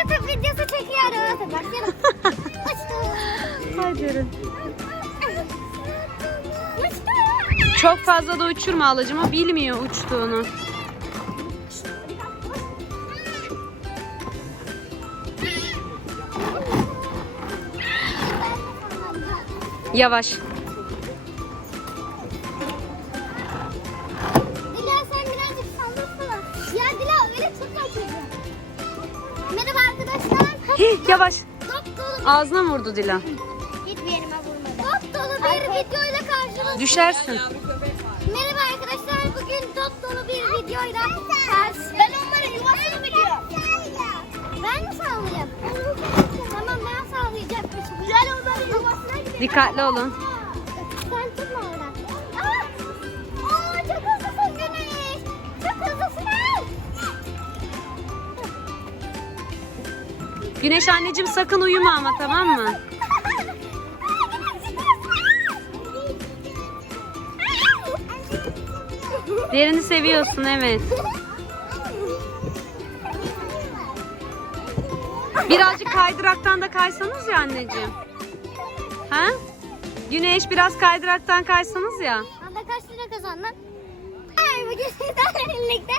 YouTube videosu çekiyoruz. Başlayalım. Hadi. Uçtu. Çok fazla da uçurma alacım. O bilmiyor uçtuğunu. Yavaş. Yavaş. Dolu Ağzına vurdu Dila. Hiçbir yerime vurmadı. Dop dolu bir videoyla karşınızdayım. Düşersin. Merhaba arkadaşlar. Bugün dop dolu bir videoyla karşı... Ben onların yuvasını biliyorum. Ben mi sallayayım? Tamam ben sallayacakmışım. Güzel onların yuvasına gidelim. Dikkatli olun. Güneş anneciğim sakın uyuma ama tamam mı? Derini seviyorsun evet. Birazcık kaydıraktan da kaysanız ya anneciğim. Ha? Güneş biraz kaydıraktan kaysanız ya. Anda kaç lira kazandın? Ay bugün birlikte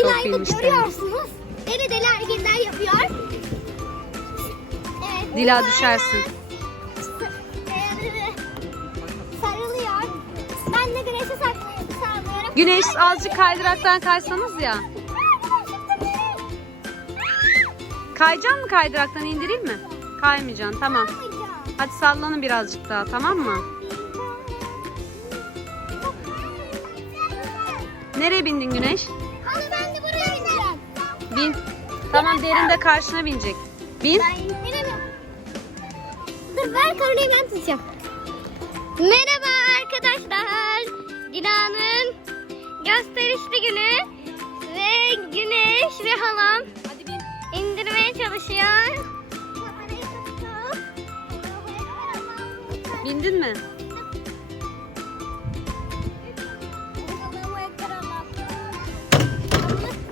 Dilay'ı iyiymiş görüyorsunuz. Deli deli yapıyor. Evet. Dila düşersin. Sarılıyor. Ben de güneşe sarılıyorum. Güneş azıcık kaydıraktan kaysanız ya. Kayacaksın mı kaydıraktan indireyim mi? Kaymayacaksın tamam. Hadi sallanın birazcık daha tamam mı? Nereye bindin Güneş? Bin. Tamam derin de karşına binecek. Bin. Dur ver kamerayı ben tutacağım. Merhaba arkadaşlar. Dila'nın gösterişli günü. Ve Güneş ve halam Hadi bin. indirmeye çalışıyor. Bindin mi?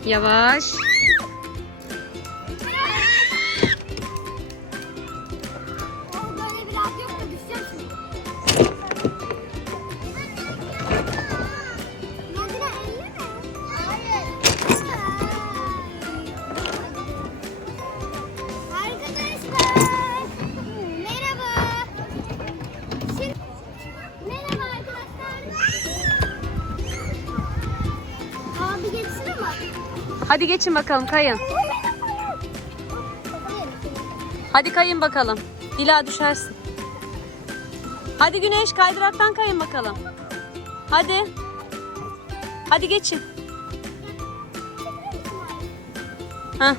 Yavaş. Hadi geçin bakalım kayın. Hadi kayın bakalım. Dila düşersin. Hadi Güneş kaydıraktan kayın bakalım. Hadi. Hadi geçin. Hah.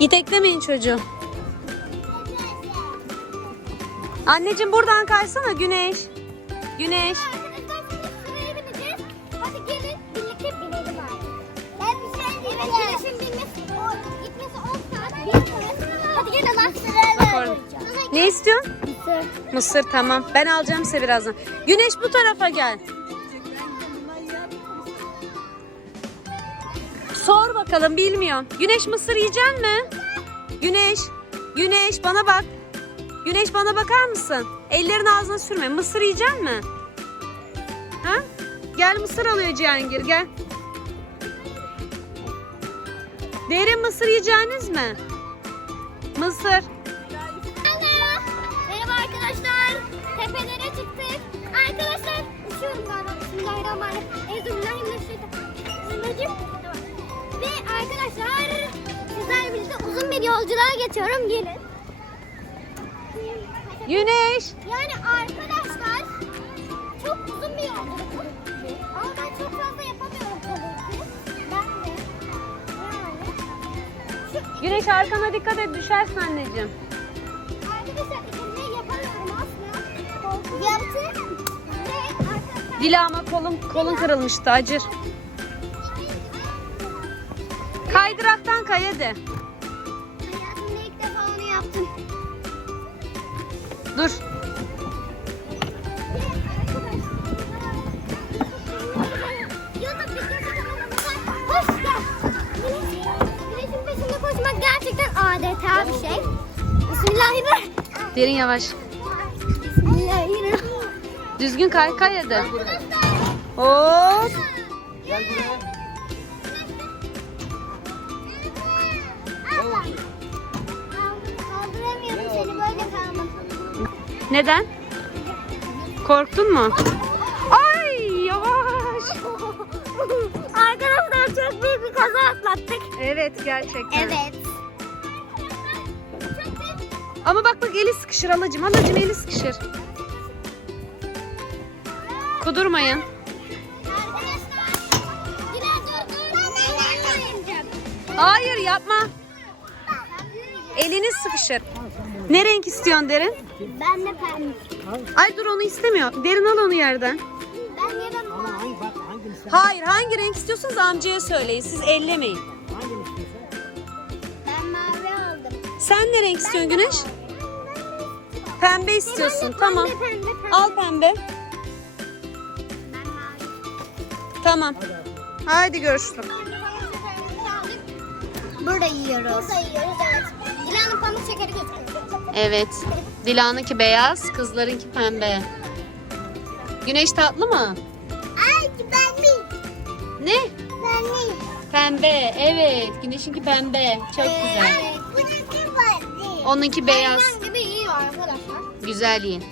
İteklemeyin çocuğu. Anneciğim buradan kaysana Güneş. Güneş. Ne istiyorsun? Mısır tamam. Ben alacağım size birazdan. Güneş bu tarafa gel. Sor bakalım bilmiyorum. Güneş mısır yiyecek mi? Güneş. Güneş bana bak. Güneş bana bakar mısın? Ellerini ağzına sürme. Mısır yiyecek mi? Ha? Gel mısır alıyor Cihangir gel. Derin mısır yiyeceğiniz mi? Mısır. Tepelere çıktık. Arkadaşlar uçuyorum galiba. Bismillahirrahmanirrahim. Euzubillahimineşşeytanirracim. Ve arkadaşlar sizlerle birlikte uzun bir yolculuğa geçiyorum. Gelin. Güneş. Yani arkadaşlar çok uzun bir yolculuk. Ama ben çok fazla yapamıyorum tabii ki. Ben de. Yani. Şu Güneş arkana dikkat et düşersin anneciğim. Dila ama kolun, kolun kırılmıştı acır. Kaydıraktan kay hadi. Hayatımda ilk defa onu yaptım. Dur. Peşinde koşmak gerçekten adeta bir şey. Bismillahirrahmanirrahim. Derin yavaş. Düzgün kay kay hadi. Hop. Gel buraya. Kaldıramıyorum seni böyle kalmak. Neden? Korktun mu? Ay yavaş. Arkadaşlar çok büyük bir kaza atlattık. Evet gerçekten. Evet. Ama bak bak eli sıkışır alacım. Alacım eli sıkışır. Kudurmayın. Hayır yapma. Eliniz sıkışır. Ne renk istiyorsun Derin? Ben de pembe. Ay dur onu istemiyor. Derin al onu yerden. Ben hangini sen Hayır hangi renk istiyorsanız amcaya söyleyin. Siz ellemeyin. ben mavi aldım. Sen ne renk istiyorsun Güneş? Pembe istiyorsun. Tamam. Al pembe. Tamam. Haydi görüşürüz. Burada yiyoruz. Burada yiyoruz evet. Dilan'ın pamuk şekeri gözüküyor. Evet. Dila'nınki beyaz, kızlarınki pembe. Güneş tatlı mı? Ay ben mi? Ne? Ben mi? Pembe. Evet. Güneşinki pembe. Çok güzel. Bu ne var? Onunki beyaz. Ayran gibi yiyor arkadaşlar. Güzel yiyin.